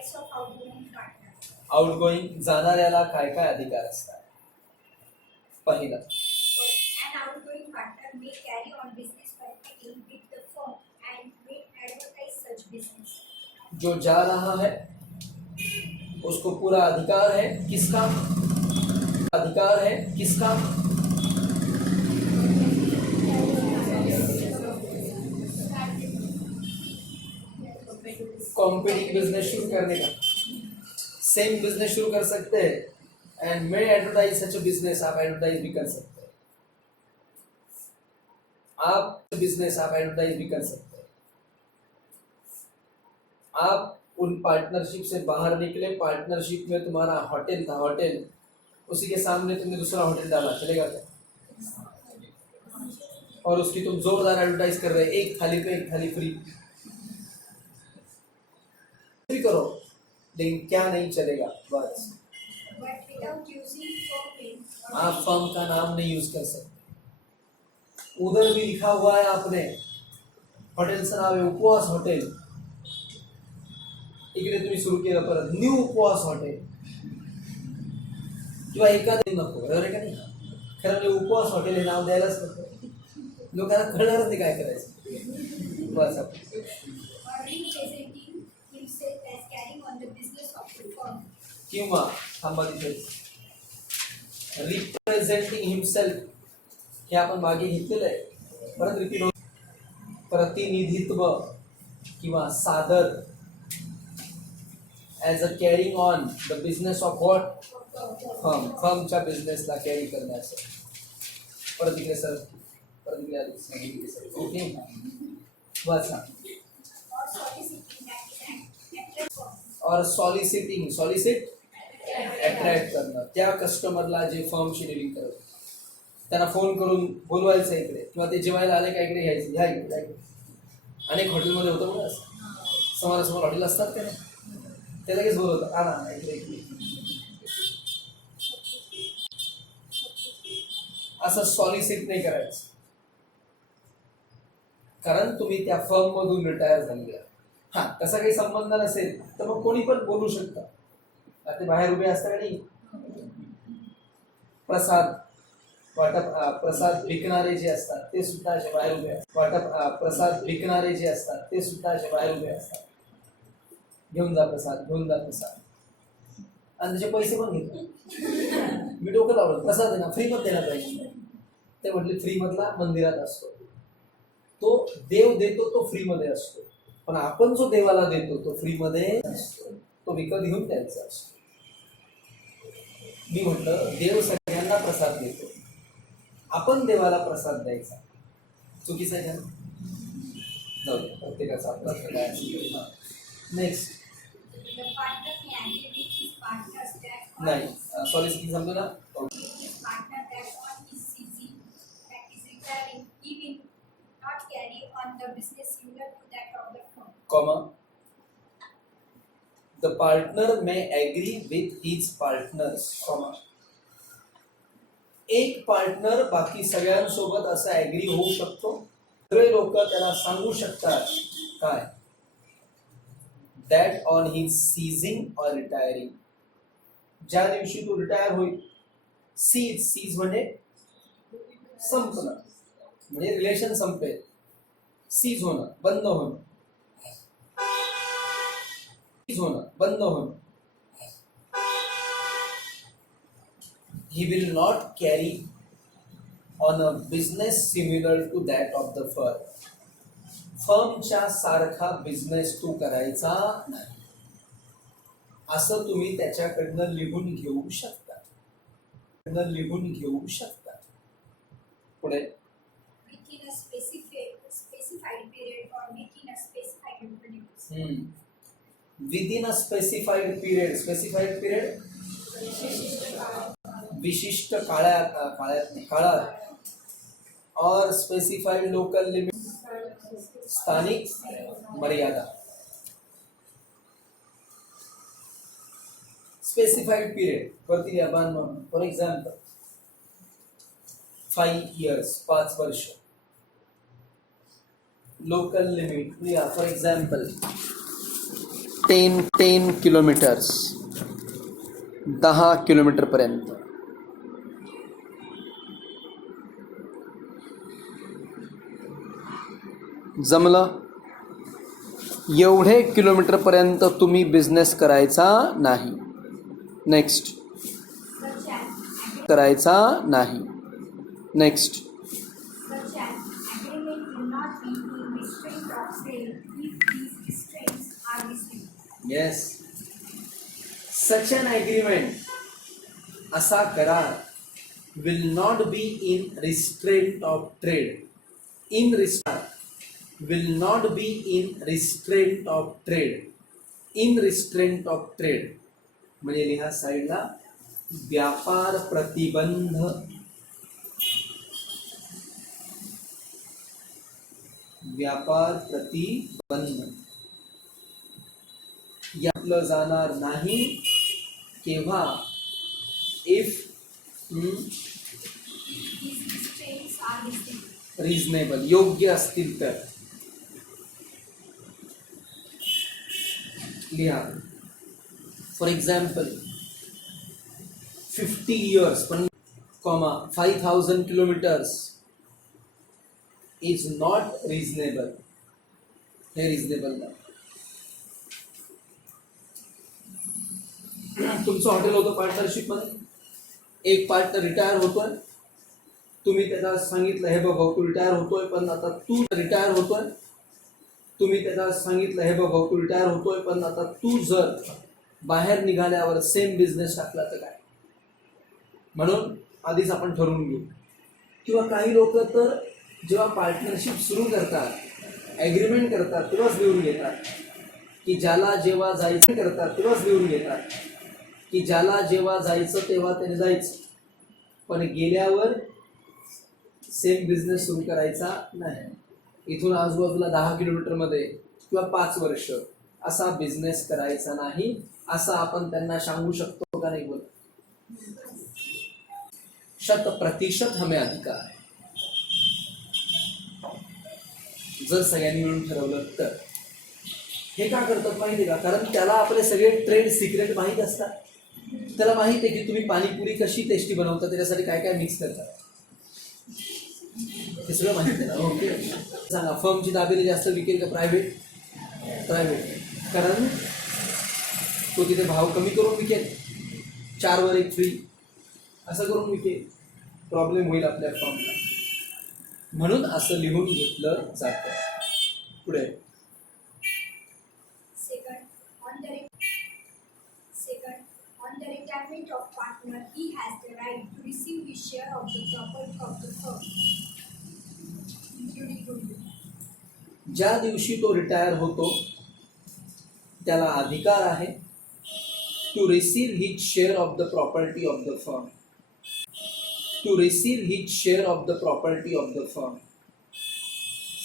Rights of outgoing partner. Outgoing जाणाऱ्याला काय काय अधिकार असतात? पहिलं, An outgoing partner may carry on business permitting with the firm and may advertise such business. जो जा रहा है उसको पूरा अधिकार है किसका? अधिकार है किसका? कॉम्पिटिंग बिजनेस शुरू करने का. सेम बिजनेस शुरू कर सकते हैं end may advertise such a business. आप एडवर्टाइज भी कर सकते हैं. आप बिजनेस आप एडवर्टाइज भी कर सकते हैं. आप उन पार्टनरशिप से बाहर निकले. पार्टनरशिप में तुम्हारा होटल था, होटल, उसी के सामने तुमने दूसरा होटल डाला, चलेगा क्या? और उसकी तुम जोरदार एडवर्टाइज कर रहे, एक थाली पे एक थाली फ्री भी करो, लेकिन क्या नहीं चलेगा? बस But without using firm name or आप फर्म का नाम नहीं यूज कर सकते. उधर भी लिखा हुआ है आपने, हॉटेलचं नाव आहे उपवास हॉटेल. इकडे तुम्ही सुरू केलं परत न्यू उपवास हॉटेल किंवा एखादं नको, बरोबर आहे का नाही? खरं म्हणजे उपवास हॉटेल हे नाव द्यायलाच नको. लोकांना कळणारच नाही काय करायचं. बस or representing himself as carrying on the business of the firm. किंवा थांबा तिथे रिप्रेझेंटिंग हिमसेल्फ हे आपण मागे घेतलेलं आहे. परत रिपीट होत. प्रतिनिधित्व किंवा सादर as a carrying on the business of what? Firm. फर्मच्या बिझनेसला कॅरी करण्याचं. परत इकडे सर, परत इकडे आली sir. Okay bus. Or soliciting that is attract firm. और सॉलिसिटिंग, सॉलिसिट अट्रॅक्ट करणं. त्या कस्टमरला जे फर्मशी डिलिंग करत त्यांना फोन करून बोलवायचं इकडे, किंवा ते जेवायला आले का इकडे घ्यायचं, ह्या इकडे, ह्या इकडे. अनेक हॉटेलमध्ये होतं बघा असं, समोरासमोर हॉटेल असतात का नाही, ते लगेच बोलवतात, आणा इकडे इकडे. असं सॉलिसिट नाही करायचं, कारण तुम्ही त्या फर्म मधून रिटायर झालेले आहात. हा तसा काही संबंध नसेल तर मग कोणी पण बोलू शकतं. ते बाहेर उभे असतात आणि प्रसाद वाटप, प्रसाद विकणारे जे असतात ते सुद्धा असे बाहेर उभे असतात. वाटप, प्रसाद विकणारे जे असतात ते सुद्धा असे बाहेर उभे असतात. घेऊन जा प्रसाद, घेऊन जा प्रसाद, आणि त्याचे पैसे पण घेतात. मी डोकं लावलं, प्रसाद आहे ना, फ्री मध्ये देणार पाहिजे. ते म्हटले फ्री मधला मंदिरात असतो, तो देव देतो तो फ्री मध्ये असतो, पण आपण जो देवाला देतो तो फ्री मध्ये असतो, तो विकत घेऊन द्यायचा असतो. मी म्हटलं देव सगळ्यांना प्रसाद देतो, आपण देवाला प्रसाद द्यायचा चुकीचं आहे का? जाऊ दे, प्रत्येकाचा आपला काय असेल. Next The partner may agree with his partners that नाही, सॉरी किती समजू ना. his partner that on his seizing that is retiring, he will not carry on the business similar to that of the firm. Comma, the partner may agree with his partners, comma. एक partner बाकी सगळ्यांसोबत असं agri होऊ शकतो. सगळे लोक त्याला सांगू शकतात काय? दॅट ऑन हिज सीझिंग और रिटायरिंग, ज्या दिवशी तू रिटायर होईल. सीज, सीज म्हणजे संपणं, म्हणजे रिलेशन संपेल. सीज होणं, बंद होणं, सीज होणं, बंद होणं. He will not carry on a business similar to that of the firm. फर्मच्या सारखा बिझनेस तू करायचा नाही, असं तुम्ही त्याच्याकडनं लिहून घेऊ शकता. लिहून घेऊ शकता. पुढे Within a specified period or making a specified reproduce. Within a specified period. Specified period विशिष्ट काळात और स्पेसिफाइड लोकल लिमिट, स्थानिक मर्यादा. स्पेसिफाइड पीरियड वरती या बांधून, फॉर एक्झाम्पल 5 years, 5 वर्ष. लोकल लिमिट या फॉर एक्झाम्पल 10 किलोमीटर्स 10 किलोमीटरपर्यंत. जमलं? एवढे किलोमीटरपर्यंत तुम्ही बिझनेस करायचा नाही. नेक्स्ट. such as करायचा नाही. Next. such as agreement will not be in restraint of sale if these restraints are listed. Yes. Such an agreement असा करार will not be in restraint of trade. In will not be in restraint of trade. in restraint of trade म्हणजे लिहा साईडला, व्यापार प्रतिबंध. व्यापार प्रतिबंध यातलं जाणार नाही केव्हा? If These restraints are listed. Reasonable, योग्य असतील तर. लिहा. फॉर एक्झाम्पल 50 years पण 5000 किलोमीटर्स इज नॉट रिझनेबल. हे रिझनेबल नाही. तुमचं हॉटेल होतं पार्टनरशिप मध्ये, एक पार्टनर रिटायर होतोय, तुम्ही त्याला सांगितलं हे बघ तू रिटायर होतोय पण आता तू रिटायर होतोय, तुम्ही त्याला सांगितलं हे बघ तू रिटायर होतोय पण आता तू जर बाहेर निघाल्यावर सेम बिझनेस टाकला तर काय. म्हणून आधीच आपण ठरवून घेऊ. किंवा काही लोक तर जेव्हा पार्टनरशिप सुरू करतात, ॲग्रीमेंट करतात तेव्हाच लिहून घेतात की ज्याला जेव्हा जायचं करतात तेव्हाच लिहून घेतात की ज्याला जेव्हा जायचं तेव्हा त्याने जायचं, पण गेल्यावर सेम बिझनेस सुरू करायचा नाही. इथून आजूबाजूला 10 किलोमीटरमध्ये किंवा 5 वर्ष असा बिझनेस करायचा नाही, असं आपण त्यांना सांगू शकतो का नाही? बोल. 100% हमें अधिकार आहे. जर सगळ्यांनी मिळून ठरवलं तर. हे का करतात माहिती का? कारण त्याला आपले सगळे ट्रेड सिक्रेट माहीत असतात. त्याला माहित आहे की तुम्ही पाणीपुरी कशी टेस्टी बनवता, त्याच्यासाठी काय काय मिक्स करता, हे सगळं माहिती आहे ना. ओके, सांगा फर्मची दाबेली जास्त विकेल का प्रायव्हेट? प्रायव्हेट. कारण तो तिथे भाव कमी करून विकेल, 4 वर 1 फ्री असं करून विकेल, प्रॉब्लेम होईल आपल्या फर्मला. म्हणून असं लिहून घेतलं जातं. पुढे. Second, on the retirement of partner, he has the right to receive his share of the property of the firm, including goodwill. ज्या दिवशी तो रिटायर होतो त्याला अधिकार आहे to receive his share of the property of the firm. To receive his share of the property of the firm.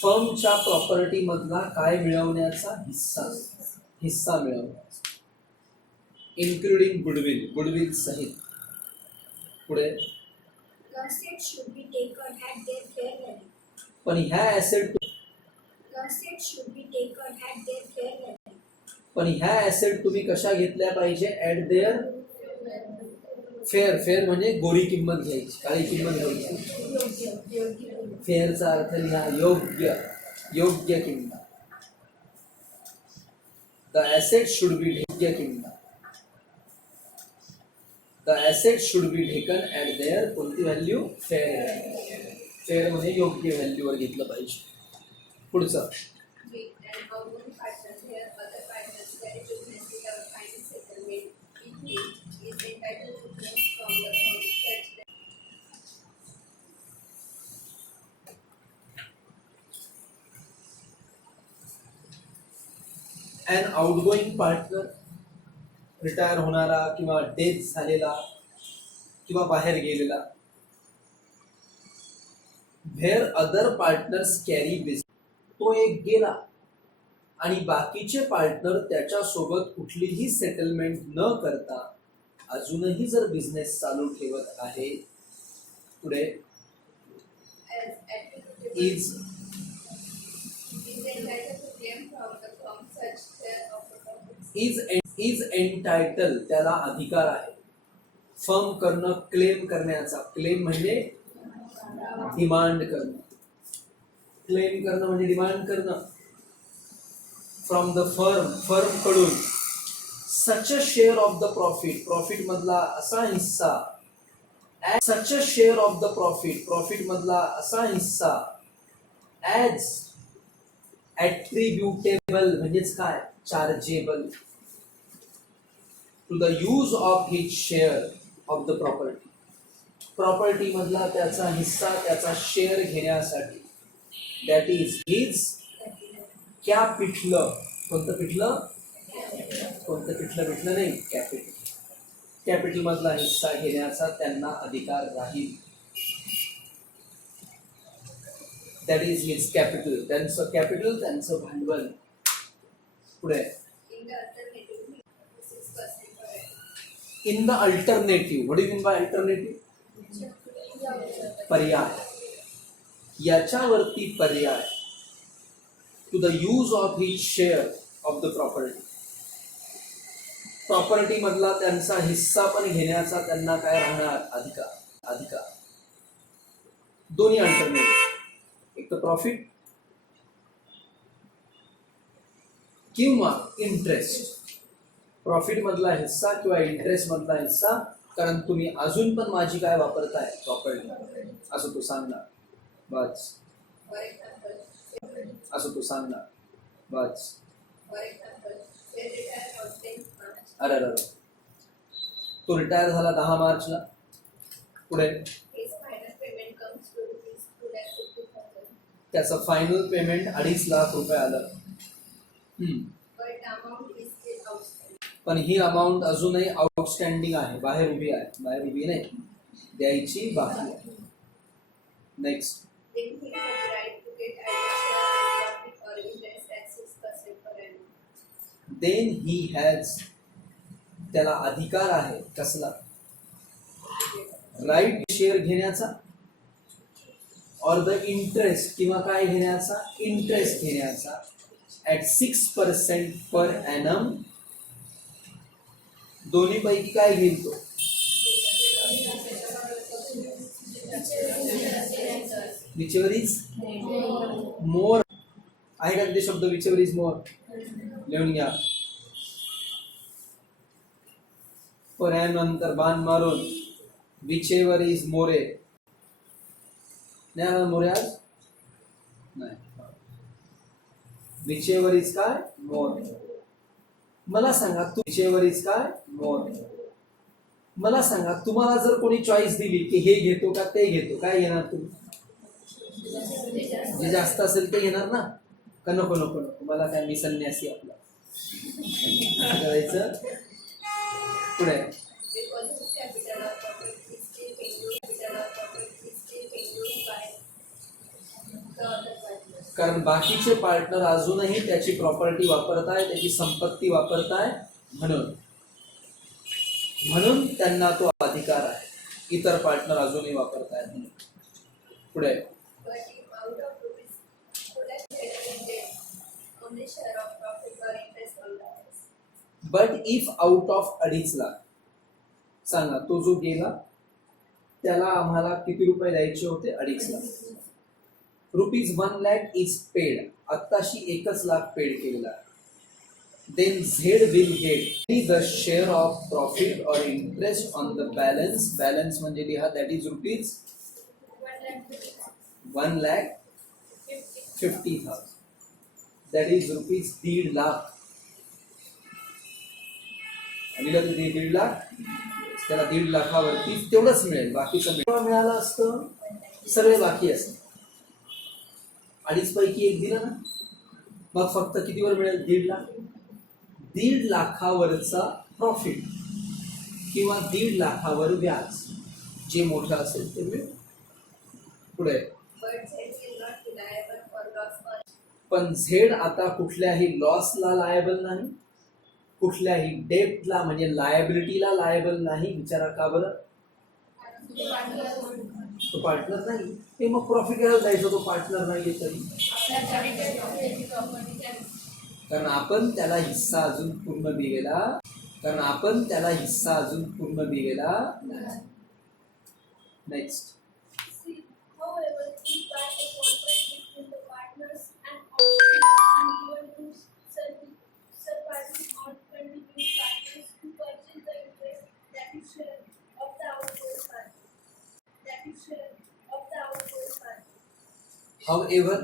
फर्मच्या property मधला काय मिळवण्याचा? हिस्सा मिळवण्याचा, इन्क्लुडिंग गुडविल, गुडविल सहित. पुढे. The assets should be taken at their fair value. पण ह्या asset The assets should be taken at their fair value. पण ह्या ॲसेट तुम्ही कशा घेतल्या पाहिजे? At there fair. फेअर म्हणजे गोरी किंमत घ्यायची, काळी किंमत घ्यायची. फेअरचा अर्थ लिहा योग्य, योग्य किंमत. द ॲसेट शुड बी, योग्य किंमत. The asset should be taken at their कोणती व्हॅल्यू? फेअर. फेअर म्हणजे योग्य व्हॅल्यूवर घेतलं पाहिजे. पुढचं. अँड आउटगोईंग पार्टनर, रिटायर होणारा किंवा डेथ झालेला किंवा बाहेर गेलेला. Where other partners carry business, तो एक गेला आणि बाकीचे पार्टनर त्याच्यासोबत कुठलीही सेटलमेंट न करता अजूनही जर बिझनेस चालू ठेवत आहे. पुढे. इज इज एंटायटल त्याला अधिकार आहे. फर्म करणं, क्लेम करण्याचा. क्लेम म्हणजे डिमांड करणं. क्लेम करणं म्हणजे डिमांड करणं. फ्रॉम द फर्म कडून such a share of the profit, profit मधला असा हिस्सा. Such a share of the profit मधला असा हिस्सा ॲज ॲट्रिब्युटेबल म्हणजेच काय, chargeable to the use of his share of the property. Property मधला त्याचा हिस्सा, त्याचा शेअर घेण्यासाठी. That is his capital. कोणतं पिठलं? कोणतं पिठलं नाही, कॅपिटल. कॅपिटल मधला हिस्सा घेण्याचा त्यांना अधिकार राहील. That is his capital. त्यांचं कॅपिटल, त्यांचं भांडवल. पुढे in the alternative. What do you mean by alternative? पर्याय. याच्यावरती पर्याय. To the use of his share of the property. Property मधला त्यांचा हिस्सा पण घेण्याचा त्यांना काय राहणार? अधिकार. दोन्ही अल्टरनेटिव्ह. एक तर प्रॉफिट किंवा इंटरेस्ट. प्रॉफिट मधला हिस्सा किंवा इंटरेस्ट मधला हिस्सा, कारण तुम्ही अजून पण माझी काय वापरताय? प्रॉपर्टी. असं तू सांगणार. बस असं तू सांगणार. बस. अरे तो रिटायर झाला 10 मार्चला. पुढे त्याचं फायनल पेमेंट 2.5 लाख रुपये आलं. पण ही अमाऊंट अजूनही आउटस्टँडिंग आहे, बाहेर उभी आहे. बाहेर उभी नाही, द्यायची बाकी आहे. नेक्स्ट. देन ही हॅज त्याला अधिकार आहे. कसला? राईट शेअर घेण्याचा, और द इंटरेस्ट किंवा काय घेण्याचा? इंटरेस्ट घेण्याचा ॲट 6% पर ॲनम. दोन्ही पैकी काय घेईल तो? Whichever is more. आहे का ते शब्द? विचेवर इज मोर लिहून घ्या. पर नंतर बाण मारून विचेवर इज मोरे. नाही मोरे आज नाही. विचेवर इज काय? मोर. मला सांगा तू विचेवर इज काय? मोर. मला सांगा तुम्हाला जर कोणी चॉईस दिली की हे घेतो का ते घेतो, काय घेणार तुम्ही? जे जास्त असेल ते घेणार ना. का नको नको नको मला काय, मी संन्यासी आपला करायचं. पुढे कारण बाकीचे पार्टनर अजूनही त्याची प्रॉपर्टी वापरताय, त्याची संपत्ती वापरताय, म्हणून त्यांना तो अधिकार आहे. इतर पार्टनर अजूनही वापरताय म्हणून. पुढे but if out of 2.5 lakh. सांगा तो जो गेला त्याला आम्हाला किती रुपये द्यायचे होते? 2.5 लाख. ₹1 lakh is paid. आत्ताशी 1 लाख पेड केलेला. Then Z will get the share of profit और interest on the balance. Balance म्हणजे लिहा, that is ₹1,50,000. That is ₹1.5 lakh. दिलं तर 1.5 लाख, त्याला 1.5 लाखावरती तेवढंच मिळेल. बाकीचं मिळालं असतं, सगळे बाकी असतं. 2.5 पैकी 1 दिलं ना, मग फक्त कितीवर मिळेल? 1.5 लाख. 1.5 लाखावरचा प्रॉफिट किंवा 1.5 लाखावर व्याज जे मोठं असेल ते मिळेल. पुढे पण झेड आता कुठल्याही लॉसला लायबल नाही, कुठल्याही डेप्टला म्हणजे लायबिलिटीला लायबल नाही. विचारा का बरं? तो पार्टनर नाही. ते मग प्रॉफिट घ्यायला जायचं, तो पार्टनर नाही तरी. कारण आपण त्याला हिस्सा अजून पूर्ण दिलेला नाही. Next. See, however, if by a contract between the partners an option is given to surviving or continuing partners to purchase the interest that is share of the outgoing party. However,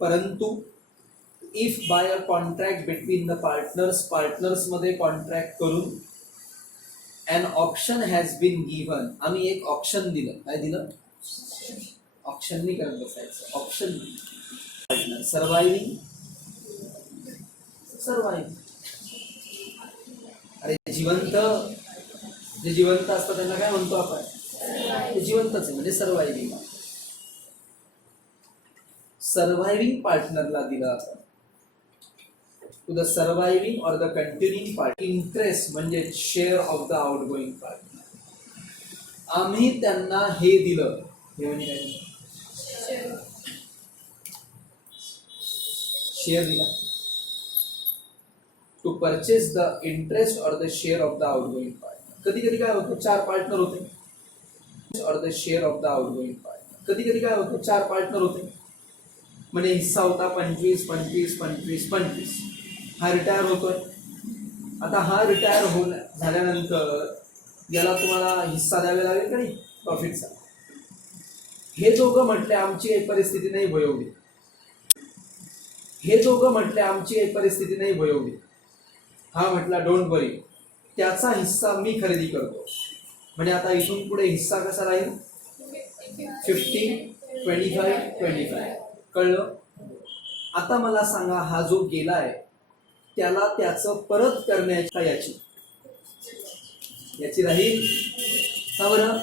परंतु if by a contract between the partners मध्ये contract करून an option has been given, आम्ही एक option दिलं. काय दिलं? Option नाही करत बसायचं, ऑप्शन. पार्टनर सर्वायविंग. अरे जिवंत असतात त्यांना काय म्हणतो आपण? ते जिवंतच आहे म्हणजे सर्वायविंग पार्टनरला दिलं आपण. टू द सर्वायविंग और द कंटिन्यूइंग पार्टी इंटरेस्ट म्हणजे share of the outgoing partner. आम्ही त्यांना हे दिलं. हे म्हणजे काय दिलं? शेअर दिला. टू परचेस द इंटरेस्ट और the share of the outgoing partner. कधी कधी काय होतं? 4 पार्टनर होते. और the share of the outgoing partner. कधी कधी काय होतं? 4 पार्टनर होते म्हणजे हिस्सा होता 25. हा रिटायर होतोय. आता हा रिटायर झाल्यानंतर याला तुम्हाला हिस्सा द्यावे लागेल का नाही प्रॉफिटचा? हे दोघं म्हटले आमची काही परिस्थिती नाही भोगवली. हा म्हटला डोंट वरी, त्याचा हिस्सा मी खरेदी करतो. म्हणजे आता इथून पुढे हिस्सा कसा राहील? 50, 25. कळलं? आता मला सांगा, हा जो गेलाय त्याला त्याचं परत करण्याची याची राहील का बरं?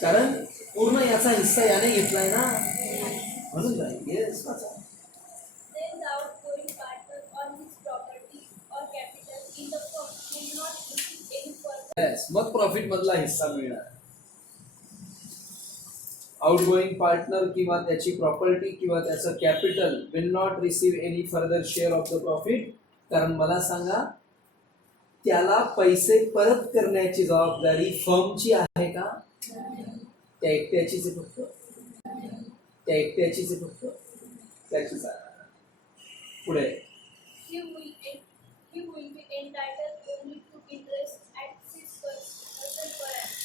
कारण पूर्ण याचा हिस्सा याने घेतलाय ना, म्हणून राहील. Yes. Then the outgoing partner on his property or capital in the firm will not receive any further. Yes, मग प्रॉफिट मधला हिस्सा मिळणार. आउटगोइंग पार्टनर किंवा त्याची प्रॉपर्टी किंवा त्याचं capital will not receive any further share of the profit. कारण मला सांगा, त्याला पैसे परत करण्याची जबाबदारी फर्मची आहे का? त्या एकट्याचीच आहे फक्त. त्याचीच आहे. पुढे He will be entitled only to interest at 6% per annum.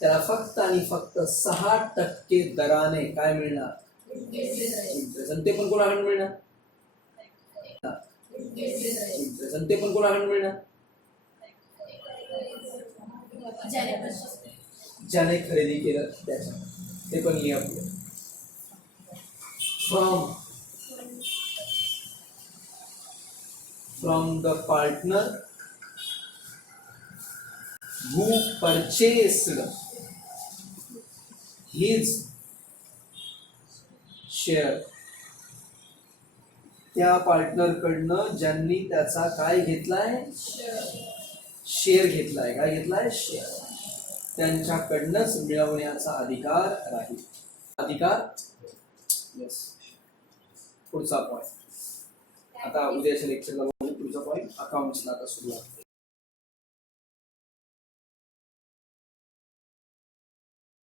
त्याला फक्त आणि फक्त 6% दराने काय मिळणार? इंटरेस्ट. आणि ते पण कोणाकडून मिळणार? इंटरेस्ट. आणि ते पण कोणाकडून मिळणार? ज्याने खरेदी केलं त्याच्या. ते पण लिहा पुढे. From the partner who purchased his share. त्या पार्टनर कडनं ज्यांनी त्याचा काय घेतलाय? शेअर घेतलाय. काय घेतलाय? शेअर. त्यांच्याकडनंच मिळवण्याचा अधिकार राहील. येस. पुढचा पॉइंट आता उद्याच्या लेक्चरला बघू. पुढचा पॉइंट अकाउंट्सला आता सुरुवात.